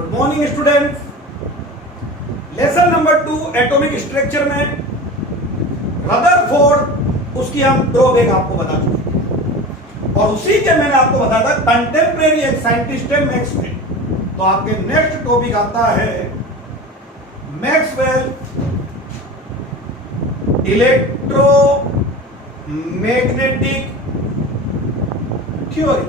Good morning students. Lesson number 2 atomic structure में Rutherford उसकी हम ड्रॉबैक आपको बता चुके हैं और उसी के मैंने आपको बताया था कंटेम्प्रेरी एक साइंटिस्ट है मैक्सवेल। तो आपके नेक्स्ट टॉपिक आता है Maxwell electromagnetic theory.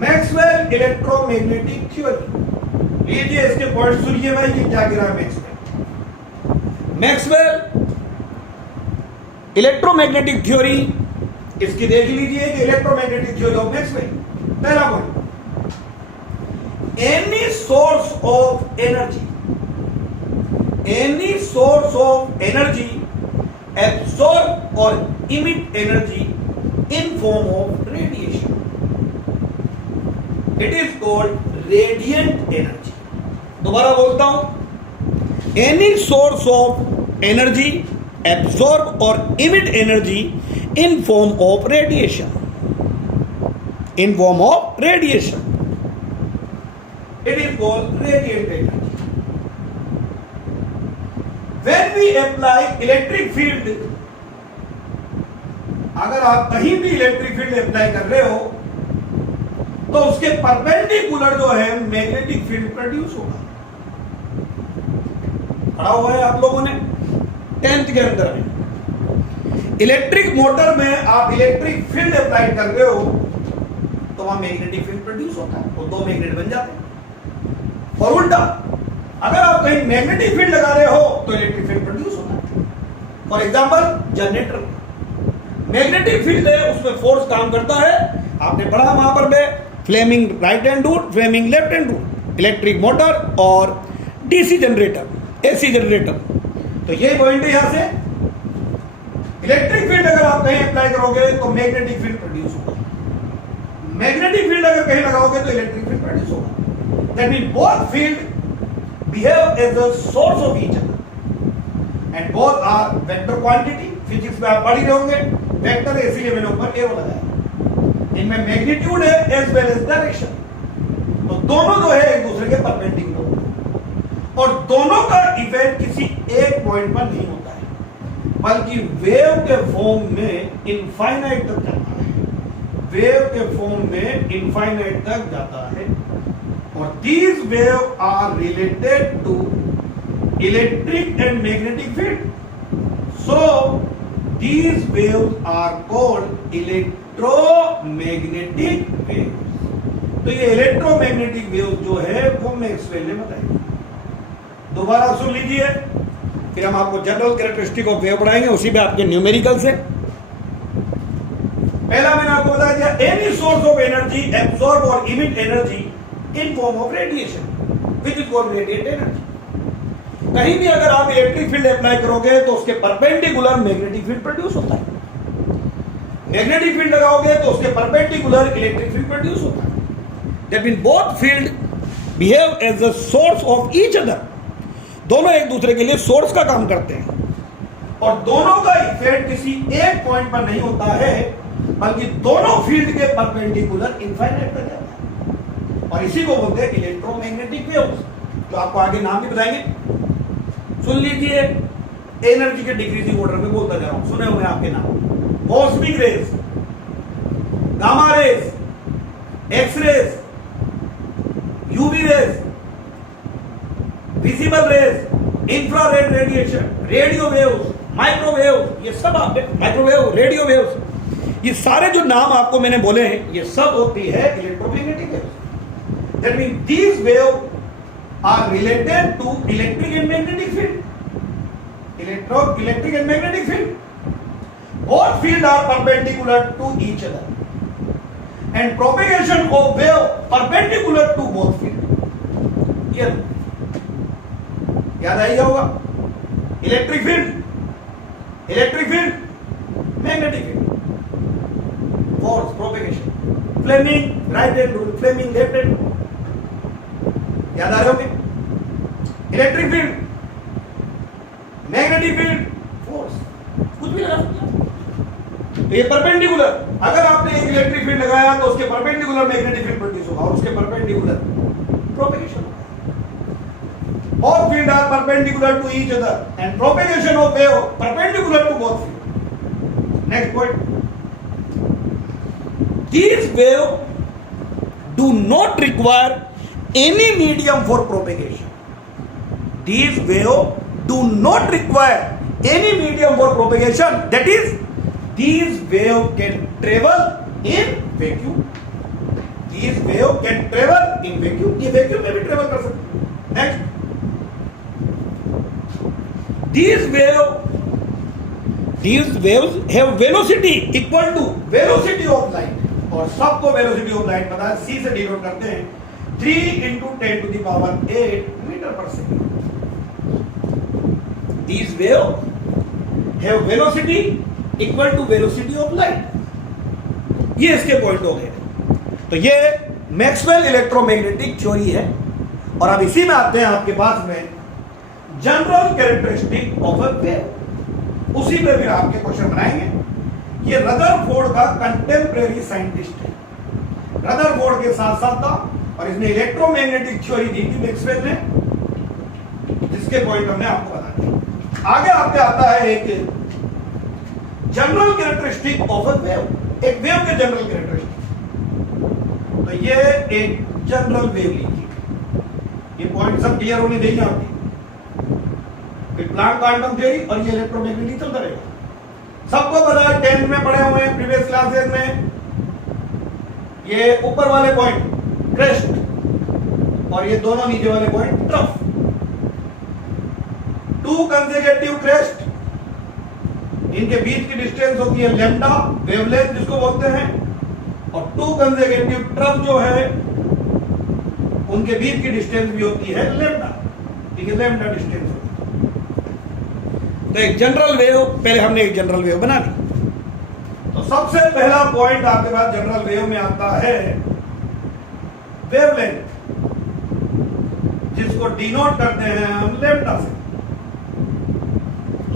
Maxwell electromagnetic theory, लीजिए इसके पॉइंट सुनिए भाई कि क्या गिरा मैक्सवेल इलेक्ट्रोमैग्नेटिक थ्योरी। इसकी देख लीजिए कि इलेक्ट्रोमैग्नेटिक थ्योरी ऑफ मैक्सवेल। पहला point, any source of energy absorb और emit energy in form of radiation, it is called radiant energy. दोबारा बोलता हूं, any source of energy absorb और emit energy in form of radiation, it is called radiant energy. When we apply electric field, अगर आप कहीं भी electric field apply कर रहे हो तो उसके परपेंडिकुलर जो है मैग्नेटिक फील्ड प्रोड्यूस होगा। पढ़ा हुआ है आप लोगों ने 10th के अंदर में। इलेक्ट्रिक मोटर में आप इलेक्ट्रिक फील्ड अप्लाई कर रहे हो तो वहां मैग्नेटिक फील्ड प्रोड्यूस होता है, तो दो मैग्नेट बन जाते हैं। और उल्टा, अगर आप कहीं मैग्नेटिक फील्ड लगा रहे हो तो इलेक्ट्रिक फील्ड प्रोड्यूस होता है। For example generator, magnetic field है, उसमें फोर्स काम करता है। आपने पढ़ा वहां पर में Fleming right hand rule, Fleming left hand rule, electric motor और डीसी जनरेटर, एसी जनरेटर। तो ये पॉइंट है, यहां से इलेक्ट्रिक फील्ड अगर आप कहीं अप्लाई करोगे तो मैग्नेटिक फील्ड प्रोड्यूस होगा, मैग्नेटिक फील्ड अगर कहीं लगाओगे तो इलेक्ट्रिक फील्ड प्रोड्यूस होगा। That mean both field behave as a source of each other and both are vector quantity. Physics में आप पढ़ ही रहे होंगे, वेक्टर है इसीलिए मैंने ऊपर एरो लगाया। इनमें मैग्नीट्यूड है एज वेल एज डायरेक्शन। तो दोनों जो है एक दूसरे के परपेंडिकुलर और दोनों का इफेक्ट किसी एक पॉइंट पर नहीं होता है, बल्कि वेव के फॉर्म में इनफाइनाइट तक जाता है, वेव के फॉर्म में इनफाइनाइट तक जाता है। और these wave are related to electric and magnetic field, so these waves are called electromagnetic waves। तो ये इलेक्ट्रोमैग्नेटिक वेव जो है वो मैक्सवेल ने बताई। दोबारा सुन लीजिए, फिर हम आपको जनरल कैरेक्टरिस्टिक ऑफ वेव पढ़ाएंगे, उसी में आपके न्यूमेरिकल से। पहला मैंने आपको बता दिया, any source of energy absorb और emit energy in form of radiation, which is called radiant energy. कहीं भी अगर आप इलेक्ट्रिक फील्ड अप्लाई करोगे तो उसके परपेंडिकुलर मैग्नेटिक फील्ड प्रोड्यूस होता है, मैग्नेटिक फील्ड लगाओगे तो उसके परपेंडिकुलर इलेक्ट्रिक फील्ड प्रोड्यूस होता है। That mean both field behave as a source of each other, दोनों एक दूसरे के लिए सोर्स का काम करते हैं और दोनों का इफेक्ट किसी एक पॉइंट पर नहीं होता है, बल्कि दोनों फील्ड के परपेंडिकुलर इनफाइनाइट तक जाता है। और इसी को बोलते हैं इलेक्ट्रोमैग्नेटिक वेव्स, जो आपको आगे नाम भी बताएंगे। सुन लीजिए, एनर्जी के डिक्रीजिंग ऑर्डर में बोलता जा रहा हूं, सुने हुए आपके नाम, cosmic rays, gamma rays, X rays, UV rays, visible rays, infrared radiation, radio waves, microwave, ये सब आपने माइक्रोवेव, रेडियो वेव्स, ये सारे जो नाम आपको मैंने बोले हैं ये सब होती है electromagnetic waves. That mean these wave are related to electric and magnetic field, electric and magnetic field. Both fields are perpendicular to each other and propagation of wave perpendicular to both fields। ये याद आएगा होगा, electric field, magnetic field, force, propagation, Fleming right hand rule, Fleming left hand, याद आ रहे होंगे। Electric field, magnetic field, force, कुछ भी लगा सकते हैं। ये परपेंडिकुलर, अगर आपने एक इलेक्ट्रिक फील्ड लगाया तो उसके परपेंडिकुलर मैग्नेटिक फील्ड प्रोड्यूस होगा और उसके perpendicular propagation. Both fields are perpendicular to each other and propagation of wave perpendicular to both fields. Next point. These waves do not require any medium for propagation. These waves do not require any medium for propagation. That is, these waves can travel in vacuum. These waves can travel in vacuum. ये vacuum में भी travel कर सकते हैं. Next. These waves have velocity equal to velocity of light. और सबको velocity of light पता है, c से डिनोट करते हैं 3 into 10 to the power 8 metre पर second. These waves have velocity equal to velocity of light. ये इसके पॉइंट हो गए. तो ये मैक्सवेल इलेक्ट्रोमैग्नेटिक थ्योरी है. और अब इसी में आते हैं आपके पास में general characteristic of a wave. उसी पे फिर आपके क्वेश्चन बनाएंगे. ये रदरफोर्ड का कंटेम्परेरी साइंटिस्ट है. रदरफोर्ड के साथ साथ था और इसने इलेक्ट्रोमैग्नेटिक थ्योरी दी थी मैक्सवेल ने, जिसके पॉइंट हमने आपको बता दिए. आगे आपके आता है एक general characteristic of a wave. एक वेव के जनरल कैरेक्टरिस्टिक. तो ये एक जनरल वेव लीजिए. ये पॉइंट सब क्लियर होने देंगे आपकी. प्लांक क्वांटम थ्योरी और ये इलेक्ट्रोमैग्नेटिक चलता रहेगा. सबको पता है, 10th में पढ़े हुए हैं प्रीवियस क्लासेस में. ये ऊपर वाले पॉइंट क्रेस्ट और ये दोनों नीचे वाले पॉइंट ट्रफ. 2 कंसेक्यूटिव क्रेस्ट, इनके बीच की डिस्टेंस होती है लैम्डा, वेवलेंथ जिसको बोलते हैं. और 2 कंसेक्यूटिव ट्रफ जो है उनके बीच की डिस्टेंस भी होती है लैम्डा. ठीक है, लैम्डा डिस्टेंस. तो एक जनरल वेव, पहले हमने एक जनरल वेव बना दी. तो सबसे पहला पॉइंट आपके पास जनरल वेव में आता है वेवलेंथ, जिसको डिनोट करते हैं हम लैम्डा से.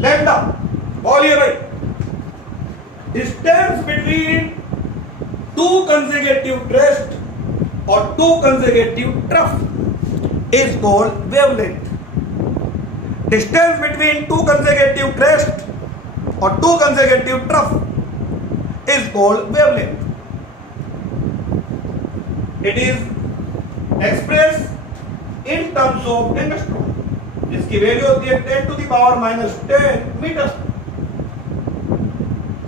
लैम्डा बोलिए भाई. डिस्टेंस बिटवीन 2 कंसेक्यूटिव क्रेस्ट और 2 consecutive trough is called wavelength. Distance between 2 consecutive crests or 2 consecutive trough is called wavelength. It is expressed in terms of angstrom, जिसकी वैल्यू होती है 10 to the power minus 10 metre.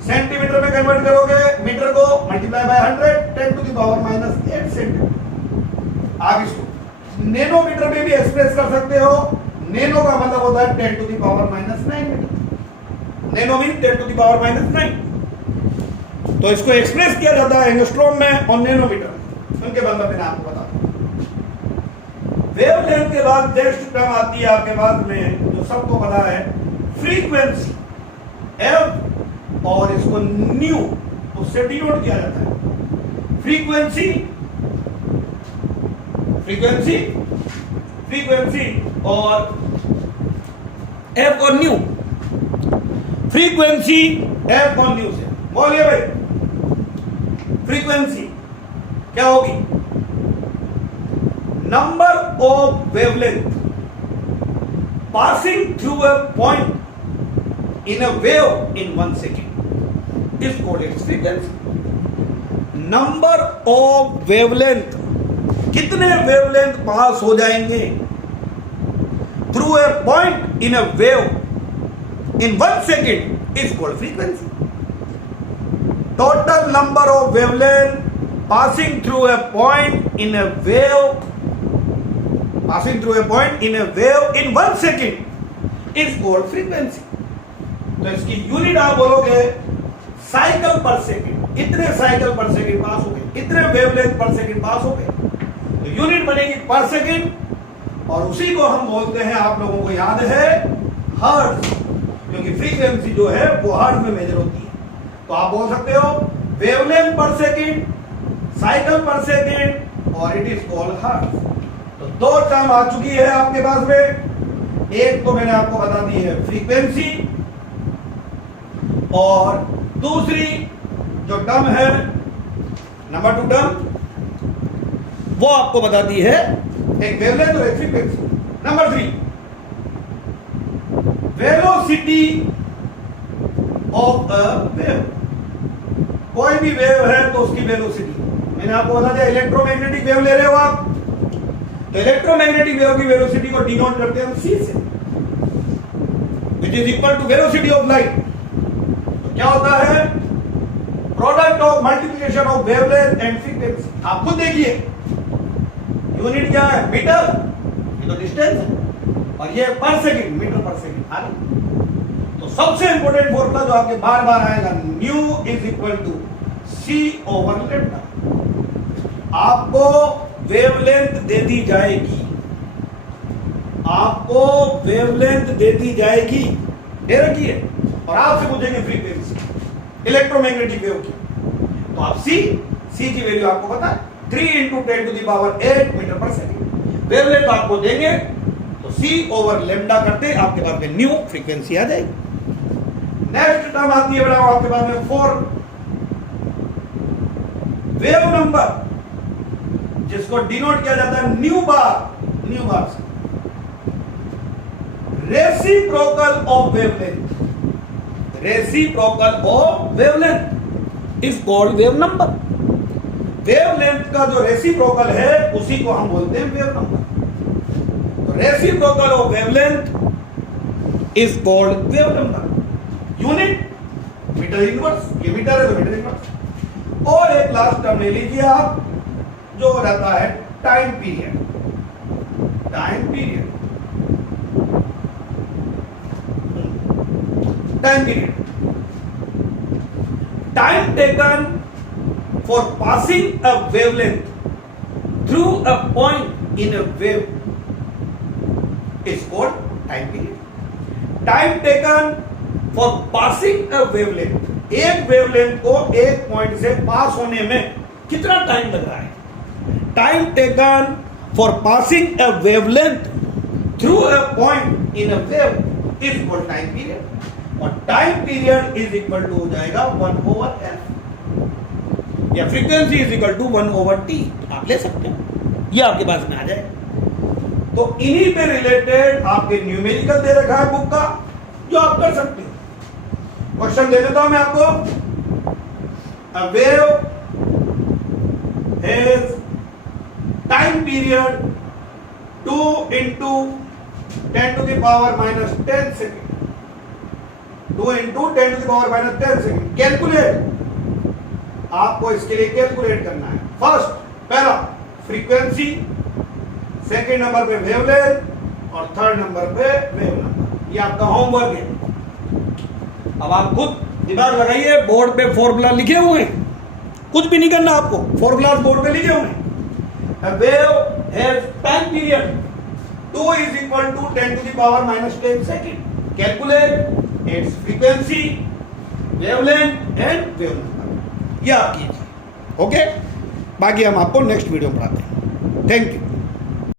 Centimetre में convert करोगे metre को, multiply by 100, 10 to the power minus 8 centimetre. आप इसको nanometre में भी एक्सप्रेस कर सकते हो. नैनो का मतलब होता है 10 to the power minus 9 metre. Nano mean 10 to the power minus 9. तो इसको एक्सप्रेस किया जाता है एंगस्ट्रॉम में और नैनोमीटर में. उनके मतलब मैंने आपको बता दिया. वेवलेंथ के बाद नेक्स्ट टर्म आती है आपके पास में, जो सबको पता है, फ्रीक्वेंसी एफ, और इसको न्यू उससे डिनोट किया जाता है. फ्रीक्वेंसी और एफ और न्यू. फ्रीक्वेंसी एफ और न्यू से बोलिए भाई. फ्रीक्वेंसी क्या होगी? Number of wavelength passing through a point in a wave in 1 second is called its frequency. Number of wavelength, कितने वेवलेंथ पास हो जाएंगे through a point in a wave in 1 second is called frequency. Total number of wavelength passing through a point in a wave in 1 second is called frequency. तो इसकी unit आप बोलोगे cycle पर second. इतने cycle पर second पास हो गए, इतने वेवलेंथ पर सेकेंड पास हो गए. तो यूनिट बनेगी पर सेकेंड, और उसी को हम बोलते हैं, आप लोगों को याद है, हर्ट्ज. क्योंकि फ्रीक्वेंसी जो है वो हर्ट्ज में मेजर होती है. तो आप बोल सकते हो वेवलेंथ पर सेकेंड, साइकिल पर सेकेंड, और इट इज कॉल्ड हर्ट्ज. तो 2 टर्म आ चुकी है आपके पास में. एक तो मैंने आपको बता दी है फ्रीक्वेंसी, और दूसरी जो टर्म है नंबर 2 टर्म, वो आपको बताती है एक वेवलेंथ और एक frequency. Number 3, velocity of a wave. कोई भी वेव है तो उसकी वेलोसिटी, मैंने आपको बता दिया इलेक्ट्रोमैग्नेटिक वेव ले रहे हो आप, तो इलेक्ट्रोमैग्नेटिक वेव की वेलोसिटी को डिनोट करते हैं हम c से, which is equal to velocity of light. तो क्या होता है, product of multiplication of wavelength and frequency. आप खुद देखिए, यूनिट क्या है, मीटर, ये तो डिस्टेंस है, और ये पर सेकंड, मीटर पर सेकंड। तो सबसे इंपॉर्टेंट फॉर्मूला जो आपके बार बार आएगा, nu is equal to c over lambda. आपको वेवलेंथ दे दी जाएगी, आपको वेवलेंथ दे दी जाएगी, दे रखी है, और आपसे पूछेंगे फ्रीक्वेंसी इलेक्ट्रोमैग्नेटिक वेव की, तो आप सी की वैल्यू आपको पता है 3 × 10⁸ मीटर पर सेकंड। वेवलेंथ आपको देंगे तो सी ओवर लेम्डा करते आपके पास में न्यू फ्रीक्वेंसी आ जाएगी। नेक्स्ट टर्म आती है बेटा आपके पास में 4, वेव नंबर, जिसको डिनोट किया जाता है न्यू बार से। Reciprocal of wavelength is called wave number. Wavelength का जो रेसिप्रोकल है उसी को हम बोलते हैं wave number. Reciprocal of wavelength is called wave number. Unit metre inverse, ये मीटर है तो मीटर इनवर्स। और एक लास्ट टर्म ले लीजिए आप, जो रहता है time period. Time period time taken for passing a wavelength through a point in a wave is called time period. Time taken for passing a wavelength, एक वेवलेंथ को एक पॉइंट से पास होने में कितना टाइम लग रहा है, time taken for passing a wavelength through a point in a wave is called time period. और time period is equal to हो जाएगा 1/f, या frequency is equal to 1/t, आप ले सकते हो, ये आपके पास में आ जाए। तो इन्हीं पे रिलेटेड आपके न्यूमेरिकल दे रखा है बुक का, जो आप कर सकते हो। क्वेश्चन दे देता हूं मैं आपको, a wave has time period 2 × 10⁻⁻10 second, 2 × 10⁻⁻10 second. Calculate, आपको इसके लिए कैलकुलेट करना है। फर्स्ट, पहला फ्रीक्वेंसी, सेकेंड नंबर पे वेवलेंथ, और थर्ड नंबर पे वेव नंबर। ये आपका होमवर्क है। अब आप खुद दिमाग लगाइए, बोर्ड पे फॉर्मूला लिखे हुए हैं, कुछ भी नहीं करना आपको, फॉर्मूलाज बोर्ड पे लिखे हुए हैं। A wave has time period 2 is equal to 10⁻⁻10 second. Calculate its frequency, wavelength and wave number. ये आप कीजिए, ओके। बाकी हम आपको नेक्स्ट वीडियो में पढ़ाते हैं। Thank you.